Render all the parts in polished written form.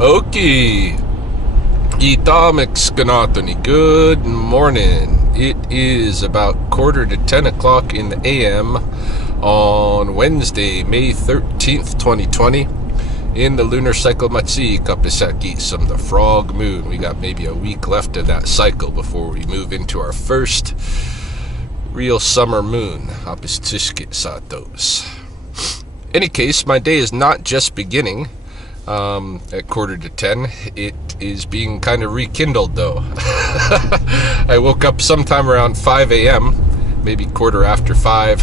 Okay. Itamexkanatoni. Good morning. It is about 9:45 in the AM on Wednesday, May 13th, 2020. In the lunar cycle Matsi Kapisaki, some the frog moon. We got maybe a week left of that cycle before we move into our first real summer moon. Apistishkit Satos. Any case, my day is not just beginning. At 9:45, it is being kind of rekindled though. I woke up sometime around 5 a.m., maybe 5:15,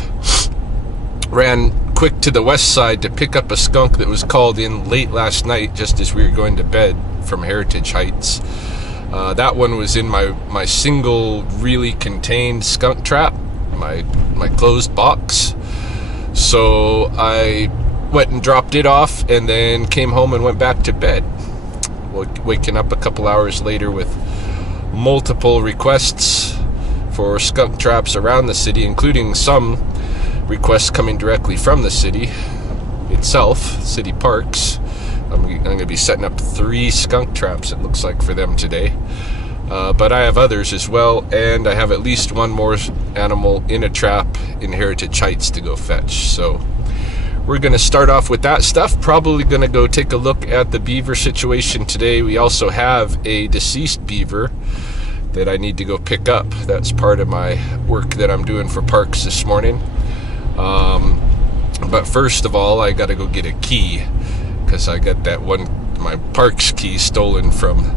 ran quick to the west side to pick up a skunk that was called in late last night just as we were going to bed from Heritage Heights. That one was in my single really contained skunk trap, my closed box. So I went and dropped it off and then came home and went back to bed. Waking up a couple hours later with multiple requests for skunk traps around the city, including some requests coming directly from the city itself, city parks. I'm going to be setting up 3 skunk traps, it looks like, for them today. But I have others as well, and I have at least one more animal in a trap in Heritage Heights to go fetch. So we're going to start off with that stuff. Probably going to go take a look at the beaver situation today. We also have a deceased beaver that I need to go pick up. That's part of my work that I'm doing for parks this morning. But first of all, I got to go get a key because I got my parks key stolen from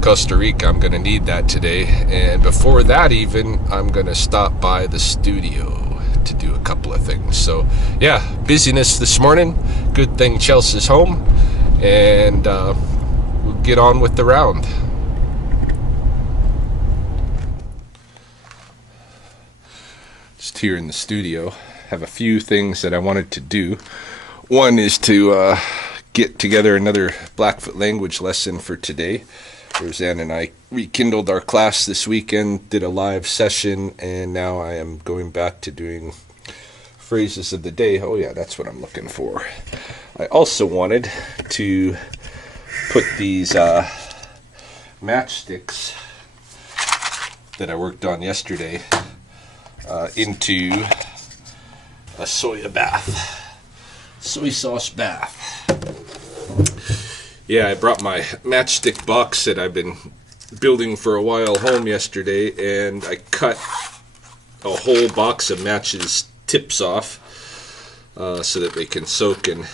Costa Rica. I'm going to need that today. And before that even, I'm going to stop by the studio to do a couple of things. So yeah, busyness this morning. Good thing Chelsea's home, and we'll get on with the round. Just here in the studio, have a few things that I wanted to do. One is to get together another Blackfoot language lesson for today. Roseanne and I rekindled our class this weekend, did a live session, and now I am going back to doing phrases of the day. Oh yeah, that's what I'm looking for. I also wanted to put these matchsticks that I worked on yesterday into a soy sauce bath. Yeah, I brought my matchstick box that I've been building for a while home yesterday, and I cut a whole box of matches tips off so that they can soak and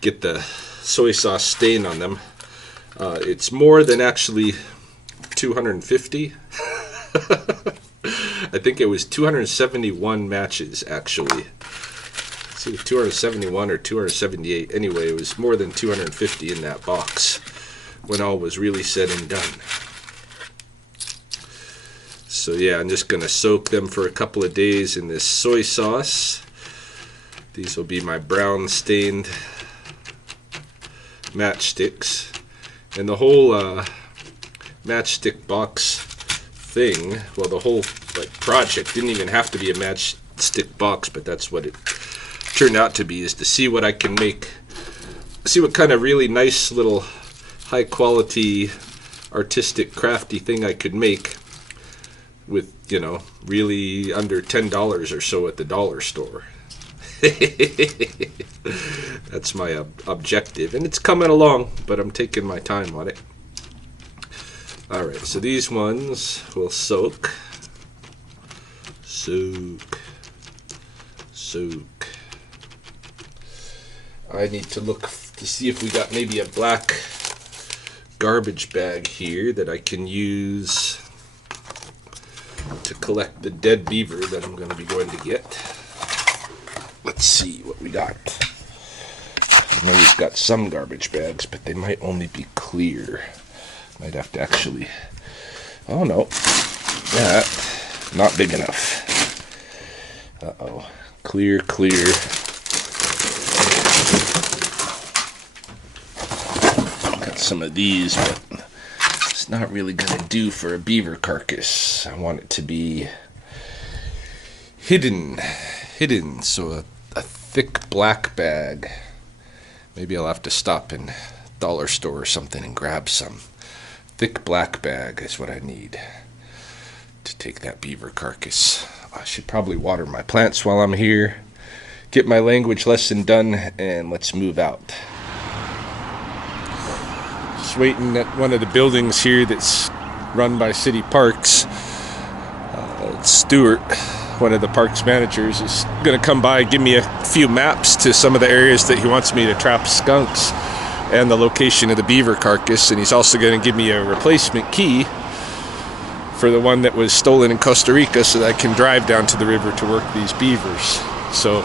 get the soy sauce stain on them. It's more than actually 250. I think it was 271 matches actually. See, 271 or 278. Anyway, it was more than 250 in that box when all was really said and done. So yeah, I'm just going to soak them for a couple of days in this soy sauce. These will be my brown stained matchsticks. And the whole matchstick box thing, well, the whole project didn't even have to be a matchstick box, but that's what it turned out to be, is to see what I can make, see what kind of really nice little high quality artistic crafty thing I could make with, really under $10 or so at the dollar store. That's my objective, and it's coming along, but I'm taking my time on it. Alright, so these ones will soak. I need to look to see if we got maybe a black garbage bag here that I can use to collect the dead beaver that I'm going to be going to get. Let's see what we got. I know we've got some garbage bags, but they might only be clear. Might have to actually... Oh no. That, not big enough. Uh-oh. Clear. Got some of these, but it's not really going to do for a beaver carcass. I want it to be hidden. So a thick black bag. Maybe I'll have to stop and dollar store or something and grab some. Thick black bag is what I need to take that beaver carcass. I should probably water my plants while I'm here, get my language lesson done, and let's move out. Just waiting at one of the buildings here that's run by City Parks. Stuart, one of the parks managers, is going to come by and give me a few maps to some of the areas that he wants me to trap skunks and the location of the beaver carcass, and he's also going to give me a replacement key for the one that was stolen in Costa Rica so that I can drive down to the river to work these beavers. So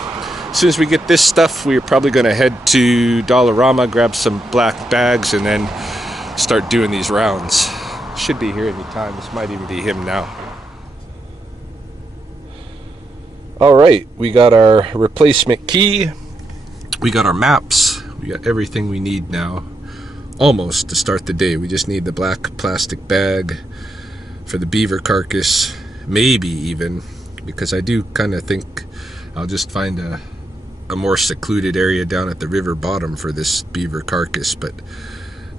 as soon as we get this stuff, we're probably going to head to Dollarama, grab some black bags, and then start doing these rounds. Should be here any time. This might even be him now. All right, we got our replacement key, we got our maps, we got everything we need now, almost to start the day. We just need the black plastic bag for the beaver carcass, maybe even, because I do kind of think I'll just find a more secluded area down at the river bottom for this beaver carcass, but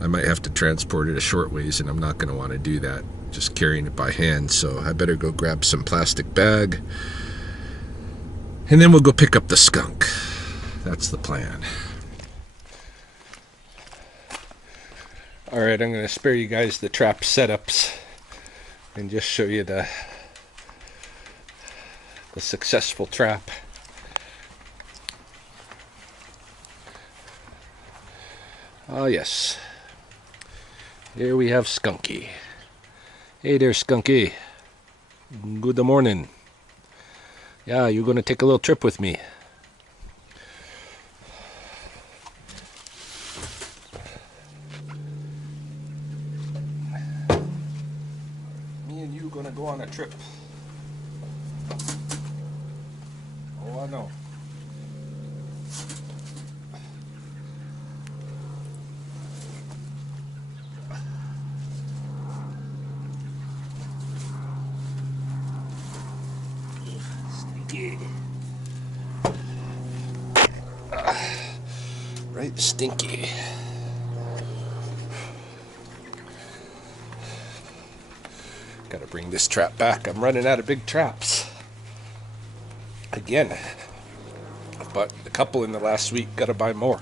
I might have to transport it a short ways, and I'm not going to want to do that, just carrying it by hand. So I better go grab some plastic bag, and then we'll go pick up the skunk. That's the plan. Alright, I'm going to spare you guys the trap setups and just show you the successful trap. Oh yes. Here we have Skunky. Hey there, Skunky. Good morning. Yeah, you're going to take a little trip with me. Me and you going to go on a trip. Oh, I know. Right, stinky. Gotta bring this trap back. I'm running out of big traps. Again. I bought a couple in the last week. Gotta buy more.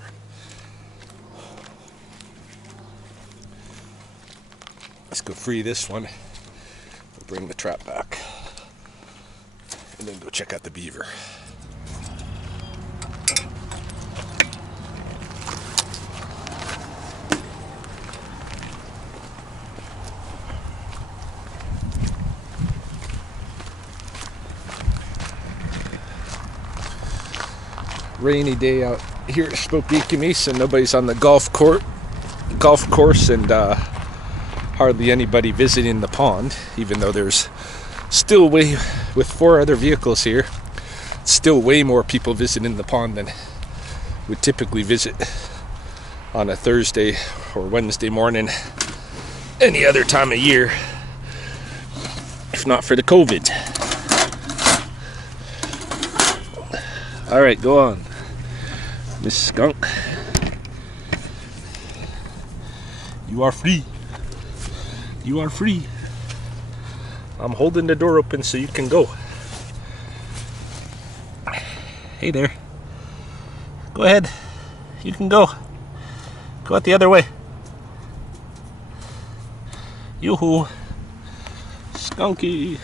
Let's go free this one. We'll bring the trap back. And then go check out the beaver. Rainy day out here at Spokane Mesa. Nobody's on the golf course, and hardly anybody visiting the pond, even though there's still with 4 other vehicles here, still way more people visiting the pond than would typically visit on a Thursday or Wednesday morning any other time of year, if not for the COVID. All right, go on, Miss Skunk. You are free. You are free. I'm holding the door open so you can go. Hey there. Go ahead. You can go. Go out the other way. Yoo-hoo. Skunky.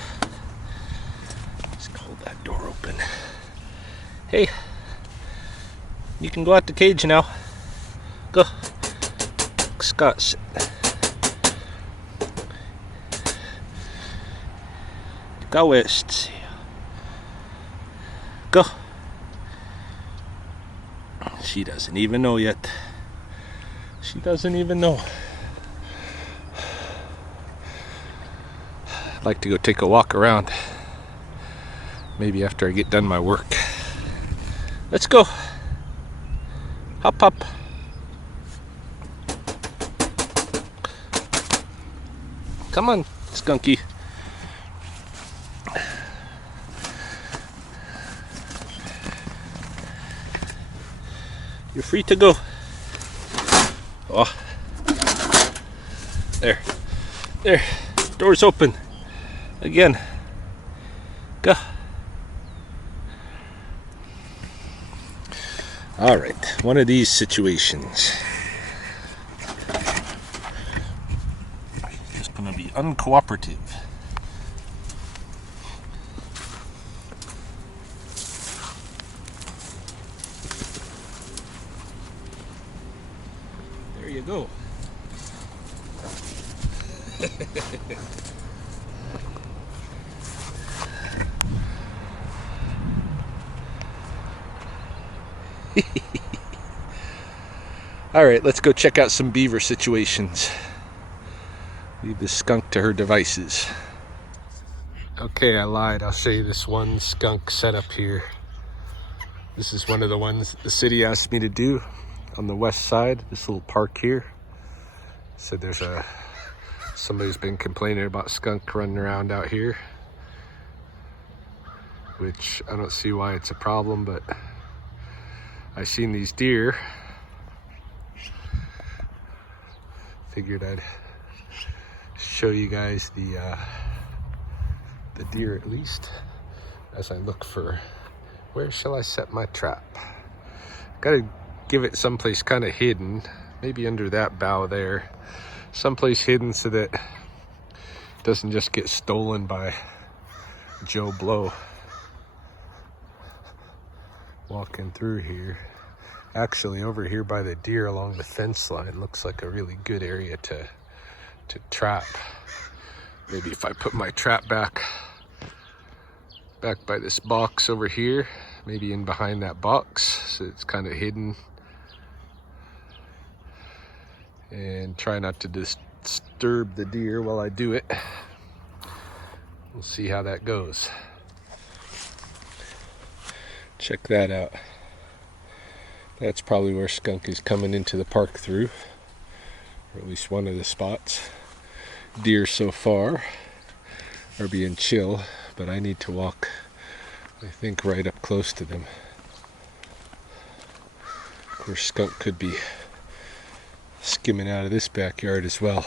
Let's hold that door open. Hey. You can go out the cage now. Go. Scott, sit. Go west. Go. She doesn't even know yet. She doesn't even know. I'd like to go take a walk around. Maybe after I get done my work. Let's go. Hop, hop. Come on, Skunky. You're free to go. Oh, there, there, door's open again. Go. All right, one of these situations. Just gonna be uncooperative. There you go. All right, let's go check out some beaver situations. Leave the skunk to her devices. Okay, I lied. I'll show you this one skunk setup here. This is one of the ones the city asked me to do on the west side, this little park here. Said there's somebody's been complaining about skunk running around out here, which I don't see why it's a problem, but I seen these deer. Figured I'd show you guys the deer at least as I look for where shall I set my trap. Gotta give it someplace kind of hidden, maybe under that bough there, someplace hidden so that it doesn't just get stolen by Joe Blow walking through here. Actually, over here by the deer along the fence line looks like a really good area to trap. Maybe if I put my trap back by this box over here, maybe in behind that box so it's kind of hidden, and try not to disturb the deer while I do it. We'll see how that goes. Check that out. That's probably where skunk is coming into the park through, or at least one of the spots. Deer so far are being chill, but I need to walk, I think, right up close to them. Of course, skunk could be skimming out of this backyard as well.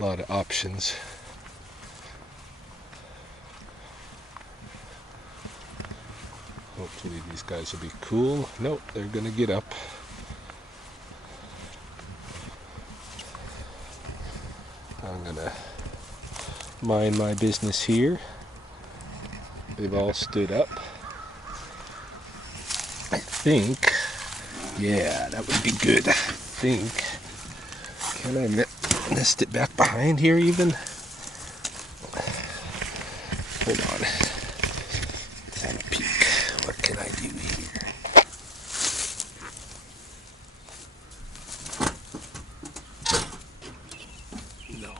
A lot of options. Hopefully these guys will be cool. Nope, they're gonna get up. I'm gonna mind my business here. They've all stood up. I think, yeah, that would be good. I think, can I nest it back behind here even? Hold on. Let's have a peek. What can I do here? No.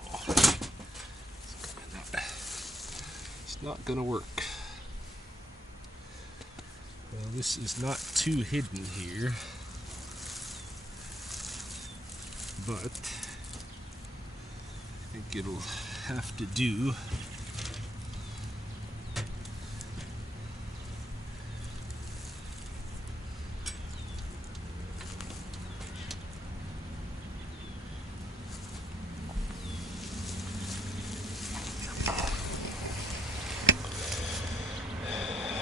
It's not gonna work. Well, this is not too hidden here, but I think it'll have to do.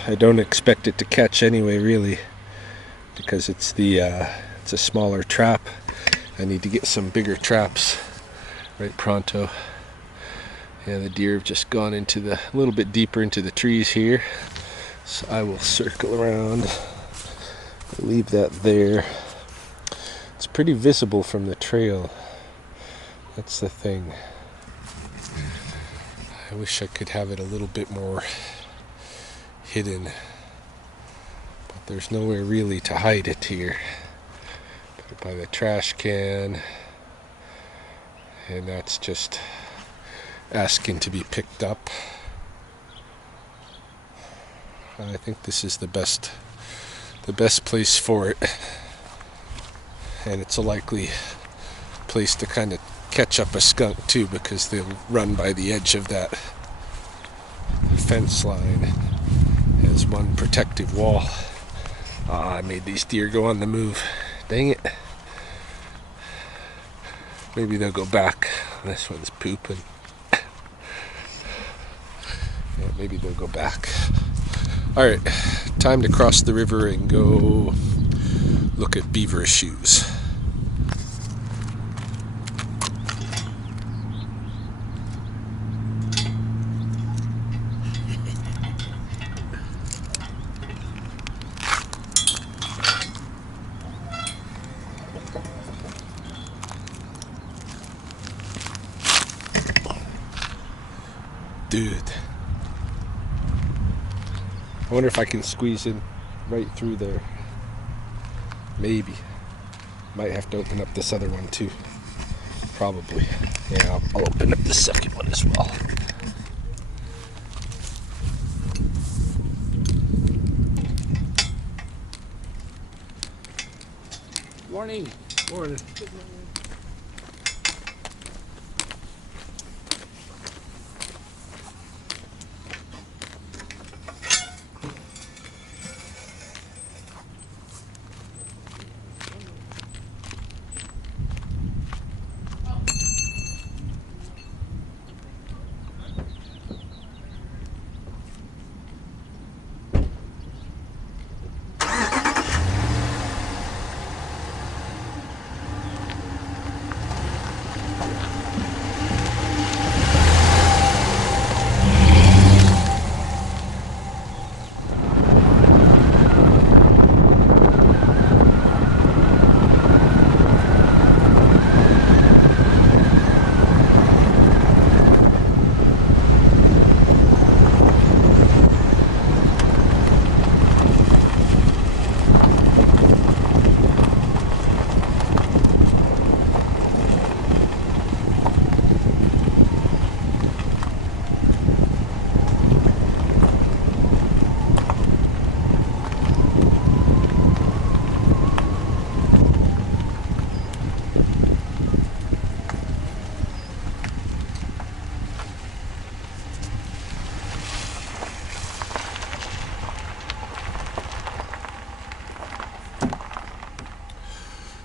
I don't expect it to catch anyway, really, because it's it's a smaller trap. I need to get some bigger traps right pronto. Yeah, the deer have just gone into a little bit deeper into the trees here, so I will circle around, leave that there. It's pretty visible from the trail. That's the thing. I wish I could have it a little bit more hidden, but there's nowhere really to hide it here. Put it by the trash can, and that's just asking to be picked up. And I think this is the best place for it, and it's a likely place to kind of catch up a skunk too, because they'll run by the edge of that fence line as one protective wall. I made these deer go on the move. Dang it. Maybe they'll go back. This one's pooping. Yeah, maybe they'll go back. Alright, time to cross the river and go look at beaver shoes. Dude, I wonder if I can squeeze in right through there. Maybe. Might have to open up this other one too. Probably. Yeah, I'll open up the second one as well. Morning. Morning.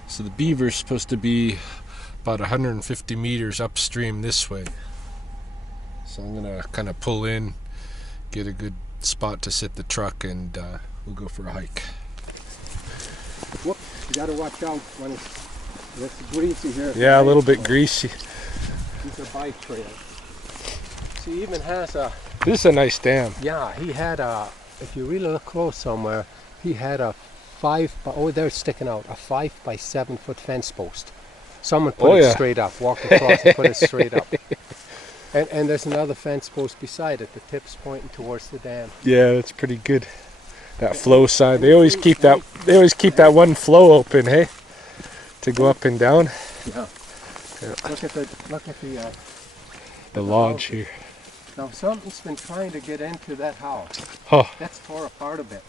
So the beaver's supposed to be about 150 meters upstream this way. So I'm gonna kind of pull in, get a good spot to sit the truck, and we'll go for a hike. Whoop, you gotta watch out when it's greasy here. Yeah, a little bit greasy. These are bike trails. See, he even has a... This is a nice dam. Yeah, he had a... If you really look close somewhere, he had a 5 by... Oh, they're sticking out. A 5 by 7 foot fence post. Someone put it straight up, walked across and put it straight up. And there's another fence post beside it. The tip's pointing towards the dam. Yeah, that's pretty good. That flow side. They always keep that. They always keep that one flow open, hey, to go up and down. Yeah. Look at the lodge here. Now something's been trying to get into that house. Oh. That's tore apart a bit.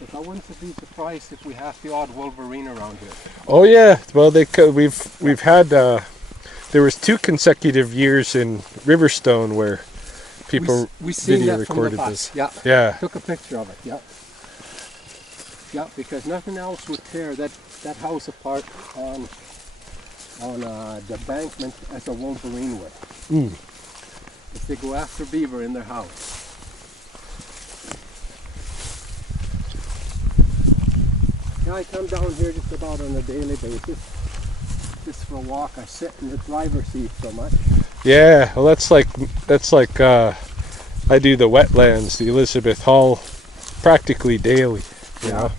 But I wouldn't be surprised if we have the odd wolverine around here. Oh yeah. Well, we've had. There was 2 consecutive years in Riverstone where people we seen video that from the recorded bus. this. Yeah. Yeah. Took a picture of it. Yeah. Yeah, because nothing else would tear that house apart on the embankment as a wolverine would. Mm. If they go after beaver in their house. Yeah, I come down here just about on a daily basis. Just for a walk. I sit in the driver's seat so much. Yeah, well that's like I do the wetlands, the Elizabeth Hall, practically daily. You know,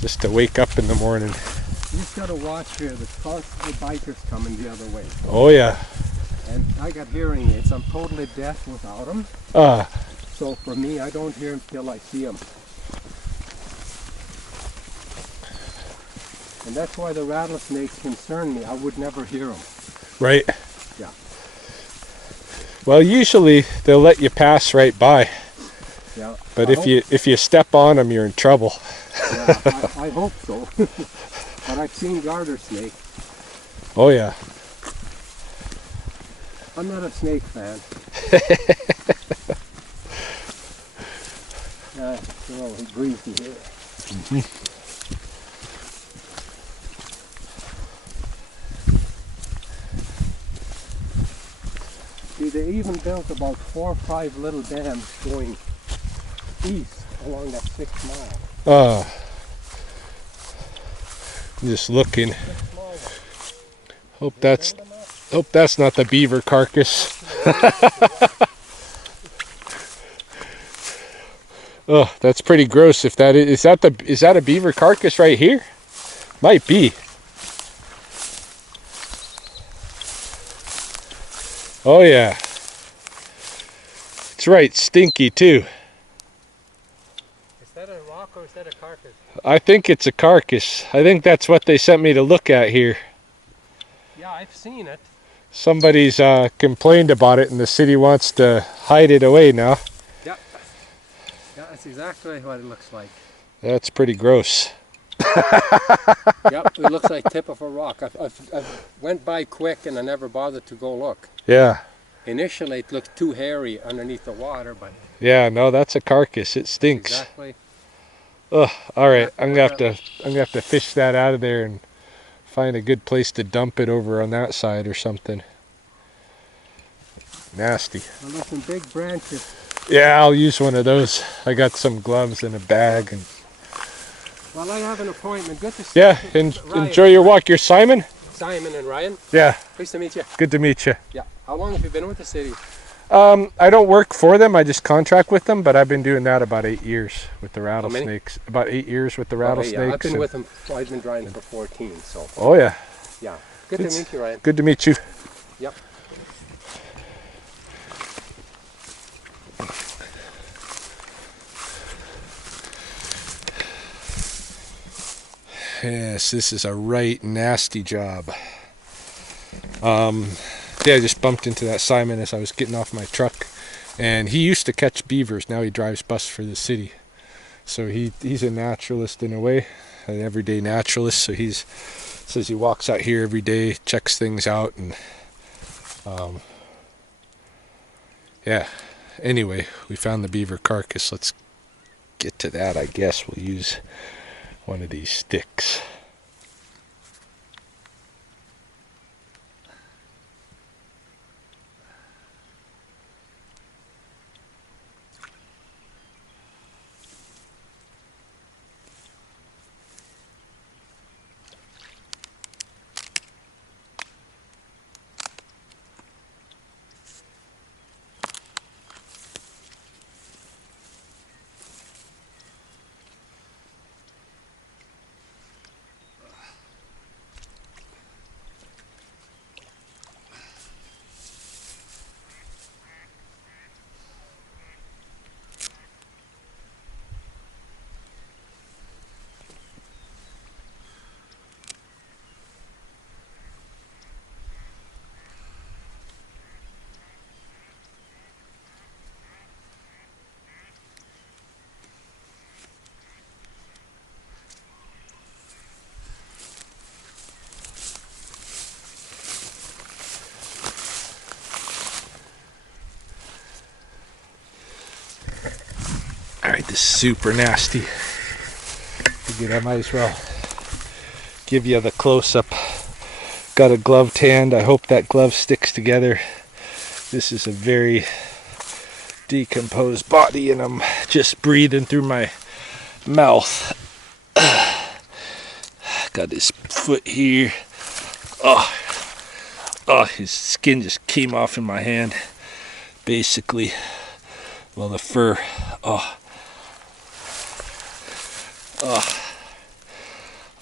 just to wake up in the morning. You just gotta watch here. There's constantly bikers coming the other way. Oh yeah. And I got hearing aids. I'm totally deaf without them. So for me, I don't hear them till I see them. And that's why the rattlesnakes concern me. I would never hear them. Right. Yeah. Well, usually they'll let you pass right by. Yeah. But if you step on them, you're in trouble. Yeah, I hope so. But I've seen garter snake. Oh yeah. I'm not a snake fan. It's a little greasy here. Mm-hmm. See, they even built about 4 or 5 little dams going east along that 6 mile. Just looking. 6 mile. Hope that's not the beaver carcass. Oh, that's pretty gross. If that is that a beaver carcass right here? Might be. Oh yeah. It's right, stinky too. Is that a rock or is that a carcass? I think it's a carcass. I think that's what they sent me to look at here. Yeah, I've seen it. Somebody's complained about it and the city wants to hide it away now. Yeah. Yeah, that's exactly what it looks like. That's pretty gross. Yep, it looks like tip of a rock. I went by quick and I never bothered to go look. Yeah. Initially it looked too hairy underneath the water, but Yeah, no, that's a carcass. It stinks. exactly. Ugh, all right. I'm gonna have to fish that out of there and find a good place to dump it over on that side or something. Nasty. Well, there's some big branches. Yeah, I'll use one of those. I got some gloves and a bag and. Well, I have an appointment. Good to see Yeah, you. Ryan. enjoy your walk. You're Simon? Simon and Ryan. Yeah. Nice to meet you. Good to meet you. Yeah. How long have you been with the city? I don't work for them. I just contract with them, but I've been doing that about 8 years with the many? rattlesnakes. About 8 years with the Okay, rattlesnakes. yeah, I've been and- with them. I've been driving for 14, so Oh yeah. yeah. Good to meet you, Ryan. Good to meet you. Yep. Yes, this is a right nasty job. Yeah, I just bumped into that Simon as I was getting off my truck, and he used to catch beavers. Now he drives bus for the city, so he's a naturalist in a way, an everyday naturalist. So says he walks out here every day, checks things out, and yeah. Anyway, we found the beaver carcass. Let's get to that. I guess we'll use one of these sticks. Alright, this is super nasty. Figured I might as well give you the close-up. Got a gloved hand. I hope that glove sticks together. This is a very decomposed body and I'm just breathing through my mouth. Got his foot here. Oh, his skin just came off in my hand. Basically, well, the fur.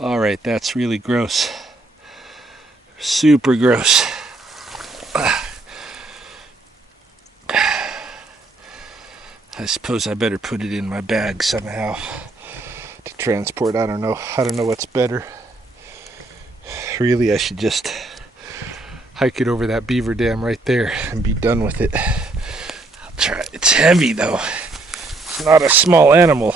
All right, that's really gross. Super gross. I suppose I better put it in my bag somehow to transport. I don't know what's better. Really, I should just hike it over that beaver dam right there and be done with it. I'll try. It's heavy though. It's not a small animal.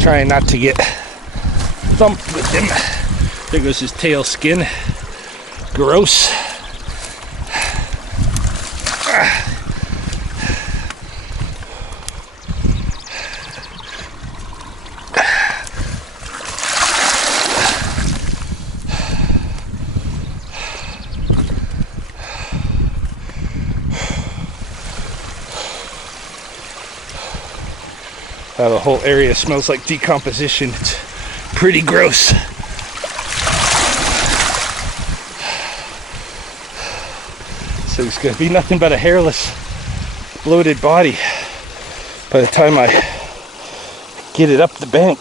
Trying not to get thumped with him. There goes his tail skin. Gross. The whole area smells like decomposition. It's pretty gross. So it's gonna be nothing but a hairless, bloated body by the time I get it up the bank.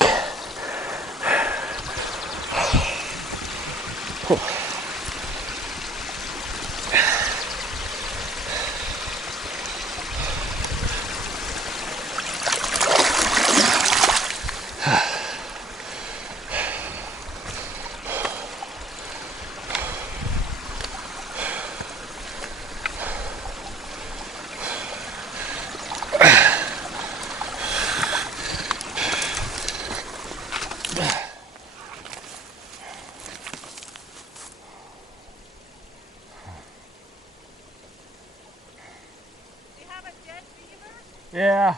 Yeah.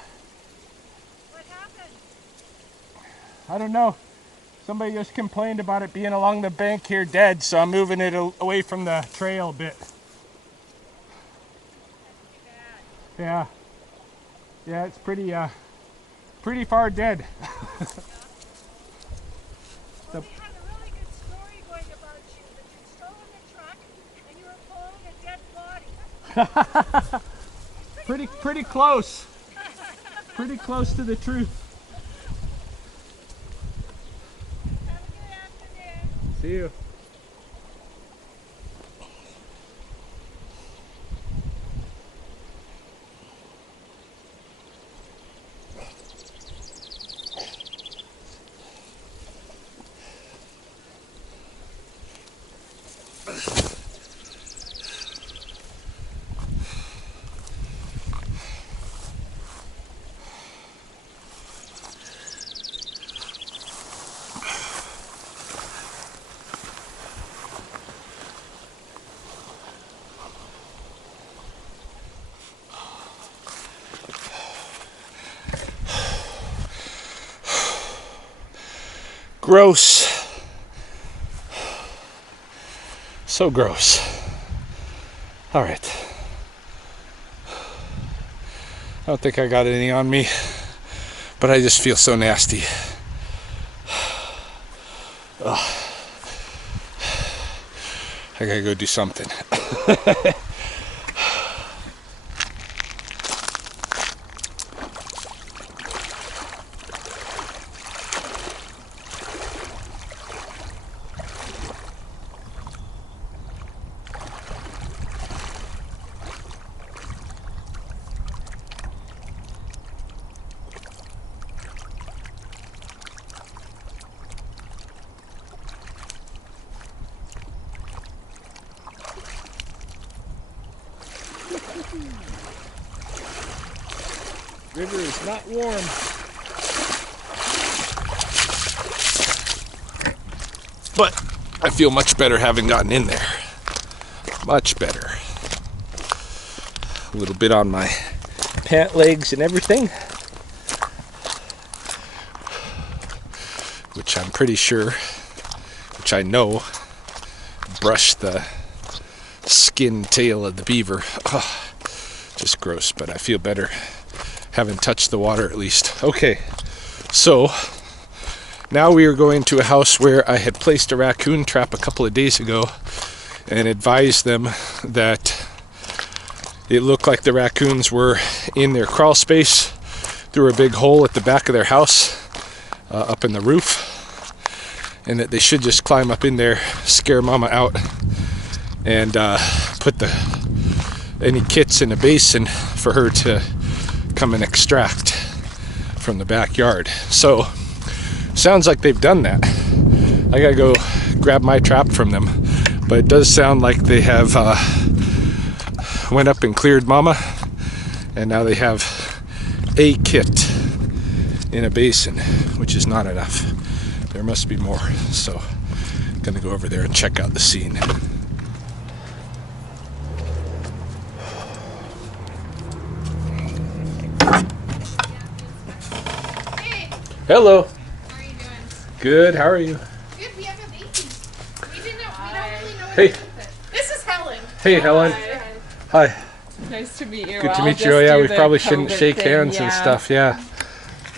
What happened? I don't know. Somebody just complained about it being along the bank here dead, so I'm moving it away from the trail a bit. That's too bad. Yeah. Yeah, it's pretty far dead. Well, we had a really good story going about you, that you'd stolen the truck and you were pulling a dead body. Pretty close. Pretty close to the truth. Have a good afternoon. See you. Gross. So gross. All right. I don't think I got any on me, but I just feel so nasty. Ugh. I gotta go do something. River is not warm. But I feel much better having gotten in there. Much better. A little bit on my pant legs and everything. Which I'm pretty sure, which I know, brushed the skin tail of the beaver. Oh, just gross, but I feel better having touched the water at least. Okay, so now we are going to a house where I had placed a raccoon trap a couple of days ago and advised them that it looked like the raccoons were in their crawl space through a big hole at the back of their house, up in the roof, and that they should just climb up in there, scare mama out, and put any kits in a basin for her to come and extract from the backyard. So sounds like they've done that. I gotta go grab my trap from them, but it does sound like they have went up and cleared mama, and now they have a kit in a basin, which is not enough. there must be more. So I'm gonna go over there and check out the scene. Hey, Hello. how are you doing? Good. How are you? Good, we have a baby. We don't really know what Hey. to do with it. This is Helen. Hey, Helen. Hi. Nice to meet you. Good to I'll meet you. just Oh, yeah, do we the probably shouldn't COVID shake thing, hands and yeah. stuff. Yeah.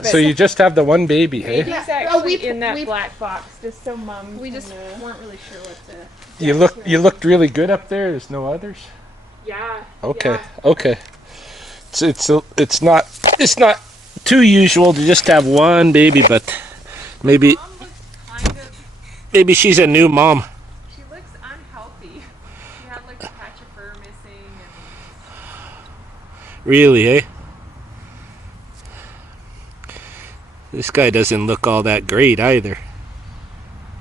So you just have the one baby, hey? He's Yeah. actually in that we- black box, just so mom. We just kinda- weren't really sure what to. You looked really good up there. There's no others. Yeah. Okay. yeah. Okay. It's not too usual to just have one baby, but maybe Mom looks kind of. maybe she's a new mom. She looks unhealthy. She had like a patch of fur missing, and Really, eh? This guy doesn't look all that great either.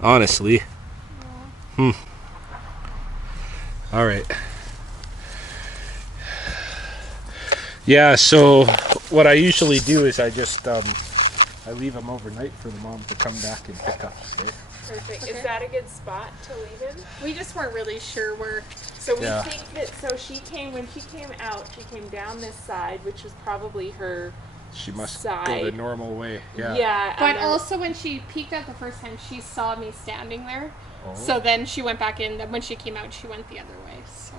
Honestly. All right. Yeah, so what I usually do is I just I leave him overnight for the mom to come back and pick up. Okay? perfect. Okay. Is that a good spot to leave him? We just weren't really sure where. So we Yeah. think that. So when she came out, she came down this side, which was probably her. She must go the Side. normal way. Yeah. Yeah. But and then- also, when she peeked out the first time, she saw me standing there. Oh, So then she went back in. Then when she came out, she went the other way. So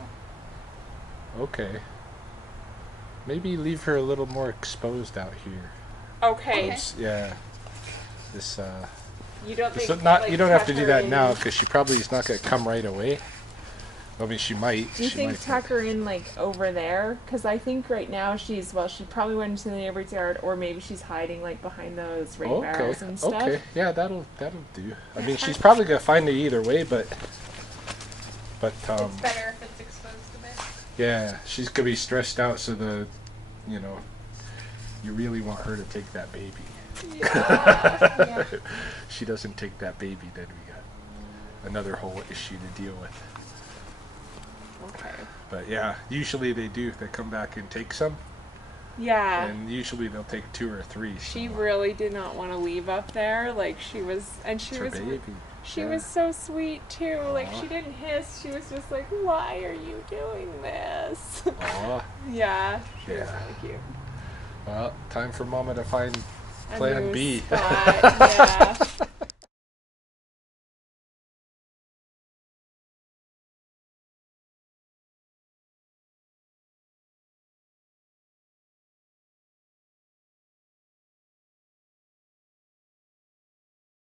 okay. Maybe leave her a little more exposed out here. Okay. Yeah. This You don't think. so not like, you don't have to tuck do her that in- now because she probably is not going to come right away. I mean, she might. Do you she think might tuck her in like over there? Because I think right now she probably went into the neighbor's yard, or maybe she's hiding like behind those rain Okay. barrels and stuff. Okay. Yeah, that'll do. I mean, she's probably going to find it either way, but it's better if it's exposed a bit. yeah, she's going to be stressed out. So you really want her to take that baby. Yeah. She doesn't take that baby, then we got another whole issue to deal with. Okay. But yeah, usually they do. They come back and take some, Yeah. and usually they'll take 2 or 3. She really did not want to leave up there. Like she was, and she It's her was. baby. She Yeah. was so sweet too. Like Aw. she didn't hiss. She was just like, "Why are you doing this?" Aw. Yeah. She was Yeah. really cute. Well, time for Mama to find A Plan new B. spot, yeah.